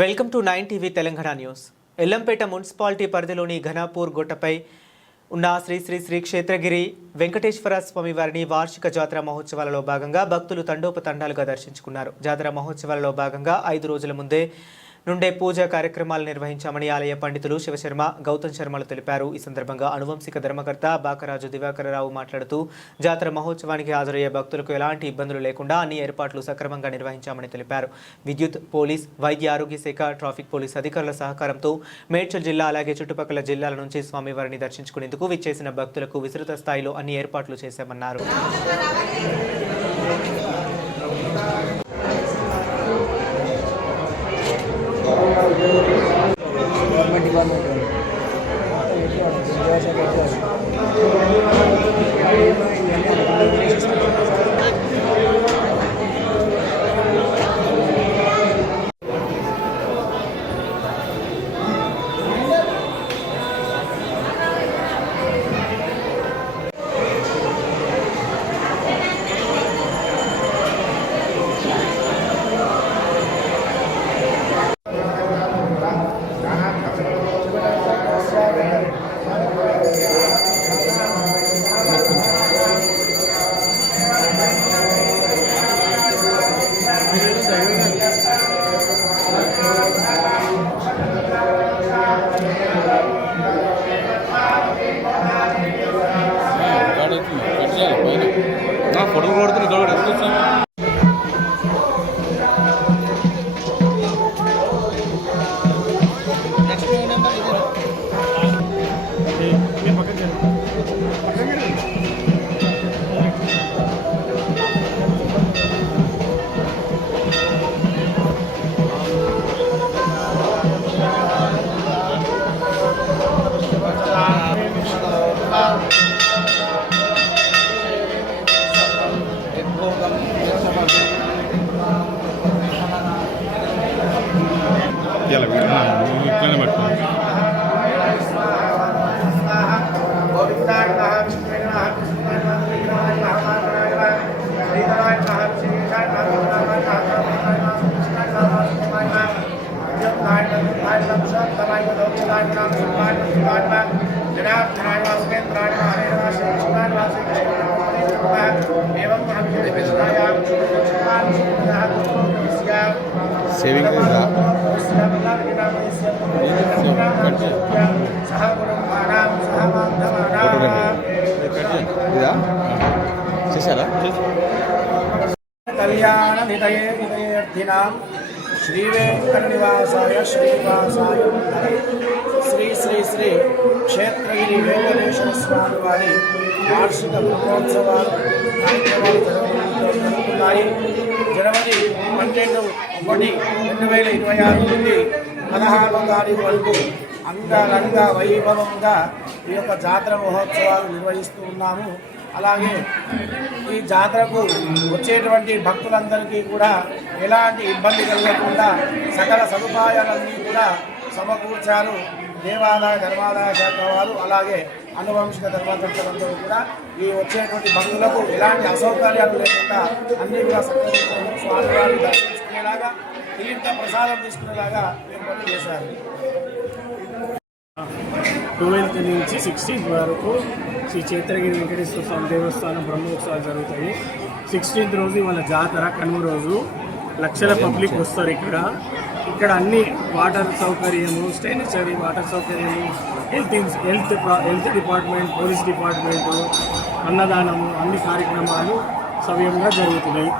Welcome to 9 TV Telangana news. Yellampet municipality పరిధిలోని ఘనాపూర్ గుట్టపై ఉన్న శ్రీ శ్రీ శ్రీ క్షేత్రగిరి వెంకటేశ్వర స్వామి వారిని వార్షిక జాతర మహోత్సవాలలో భాగంగా భక్తులు తండోపతండాలుగా దర్శించుకున్నారు. జాతర మహోత్సవాలలో భాగంగా 5 రోజుల ముందే నుండే పూజా కార్యక్రమాలు నిర్వహించామని ఆలయ పండితులు శివశర్మ, గౌతమ్ శర్మలు తెలిపారు. ఈ సందర్భంగా అనువంశిక ధర్మకర్త బాకరాజు దివాకరరావు మాట్లాడుతూ జాతర మహోత్సవానికి హాజరయ్యే భక్తులకు ఎలాంటి ఇబ్బందులు లేకుండా అన్ని ఏర్పాట్లు సక్రమంగా నిర్వహించామని తెలిపారు. విద్యుత్, పోలీస్, వైద్య ఆరోగ్య శాఖ, ట్రాఫిక్ పోలీస్ అధికారుల సహకారంతో మేడ్చల్ జిల్లా అలాగే చుట్టుపక్కల జిల్లాల నుంచి స్వామివారిని దర్శించుకునేందుకు విచ్చేసిన భక్తులకు విస్తృత స్థాయిలో అన్ని ఏర్పాట్లు చేశామన్నారు. ఫోటో కొడుతుంది ఇట్లనే పట్టుకోండి. సేవింగ్ చేశారా? కళ్యాణ నిదయే నిదయేర్థినాం శ్రీ వెంకటనివాసాయ శ్రీనివాసాయ శ్రీ శ్రీ శ్రీ క్షేత్రగిరి వెంకటేశ్వర స్వామి వారి వార్షిక బ్రహ్మోత్సవాలు కార్యక్రమాలు జరుగుతున్నాయి. జనవరి 12/1/2026 నుండి 16వ తారీఖు వరకు అంగరంగ వైభవంగా ఈ యొక్క జాతర మహోత్సవాలు నిర్వహిస్తూ ఉన్నాము. అలాగే ఈ జాతరకు వచ్చేటువంటి భక్తులందరికీ కూడా ఎలాంటి ఇబ్బంది కలగకుండా సకల సదుపాయాలన్నీ కూడా సమకూర్చారు దేవాదాయ ధర్మాదాయ శాఖ వారు. అలాగే అనువంశిక ధర్మకర్తలందరూ కూడా ఈ వచ్చేటువంటి భక్తులకు ఎలాంటి అసౌకర్యాలు లేకుండా అన్ని కూడా స్వామివారిని దర్శించుకునేలాగా తీర్థ ప్రసాదం తీసుకునేలాగా ఏర్పాటు చేశారు. 12th నుంచి 16th వరకు శ్రీ క్షేత్రగిరి వెంకటేశ్వర స్వామి దేవస్థానం బ్రహ్మోత్సవాలు జరుగుతాయి. 16th రోజు ఇవాళ జాతర, కనుమ రోజు లక్షల పబ్లిక్ వస్తారు. ఇక్కడ అన్ని వాటర్ సౌకర్యము, స్టేషనరీ వాటర్ సౌకర్యము, హెల్త్ డిపార్ట్మెంట్, పోలీస్ డిపార్ట్మెంటు, అన్నదానము, అన్ని కార్యక్రమాలు సవ్యంగా జరుగుతున్నాయి.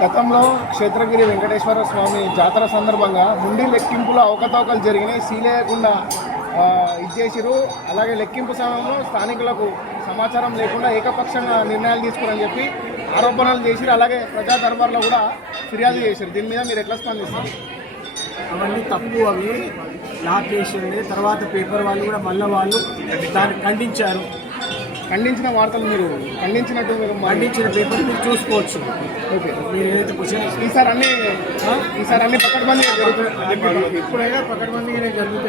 గతంలో క్షేత్రగిరి వెంకటేశ్వర స్వామి జాతర సందర్భంగా హుండీ లెక్కింపులో అవకతవకలు జరిగినాయి, సీలేయకుండా ఇచ్చేసిరు. అలాగే లెక్కింపు సమయంలో స్థానికులకు సమాచారం లేకుండా ఏకపక్షంగా నిర్ణయాలు తీసుకురని చెప్పి ఆరోపణలు చేసిరు. అలాగే ప్రజా దర్బార్లో కూడా ఫిర్యాదు చేశారు. దీని మీద మీరు ఎట్లా స్పందిస్తారు? అవన్నీ తప్పు, అవి లాక్ చేసి ఉండే తర్వాత పేపర్ వాళ్ళు కూడా మళ్ళీ వాళ్ళు దాన్ని ఖండించారు. ఖండించిన వార్తలు మీరు ఖండించినట్టు మీరు ఖండించిన పేపర్ మీరు చూసుకోవచ్చు. ఓకే, మీరు ఏదైతే క్వశ్చన్ ఈసారి అన్ని పకడ్బందీగా జరుగుతుంది. ఇప్పుడైనా పకడ్బందీగానే జరుగుతుంది.